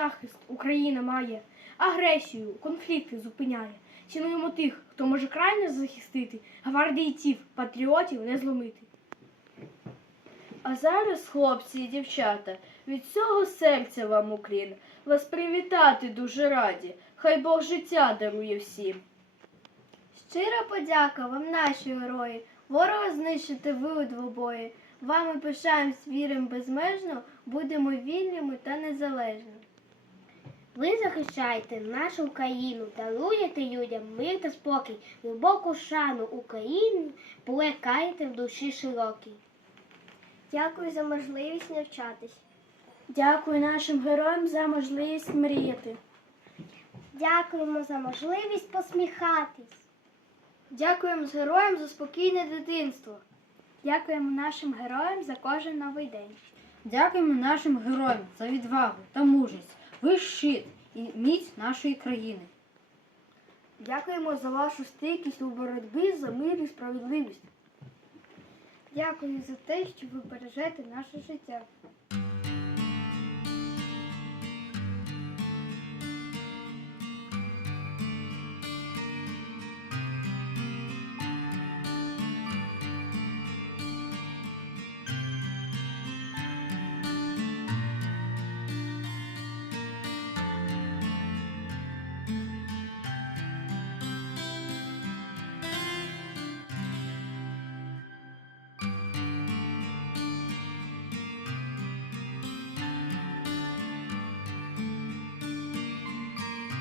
захист Україна має, агресію, конфлікти зупиняє. Цінуємо тих, хто може крайне захистити, гвардійців, патріотів не зломити. А зараз, хлопці і дівчата, від всього серця вам уклін. Вас привітати дуже раді. Хай Бог життя дарує всім. Щира подяка вам, наші герої. Ворога знищити ви у двобої. Вами пишаємось, вірим безмежно, будемо вільними та незалежними. Ви захищаєте нашу Україну, даруєте людям мир та спокій, глибоку шану Україні плекаєте в душі широкій. Дякую за можливість навчатись. Дякую нашим героям за можливість мріяти. Дякуємо за можливість посміхатись. Дякуємо з героям за спокійне дитинство. Дякуємо нашим героям за кожен новий день. Дякуємо нашим героям за відвагу та мужність. Ви щит і міць нашої країни. Дякуємо за вашу стійкість у боротьбі за мир і справедливість. Дякую за те, що ви бережете наше життя.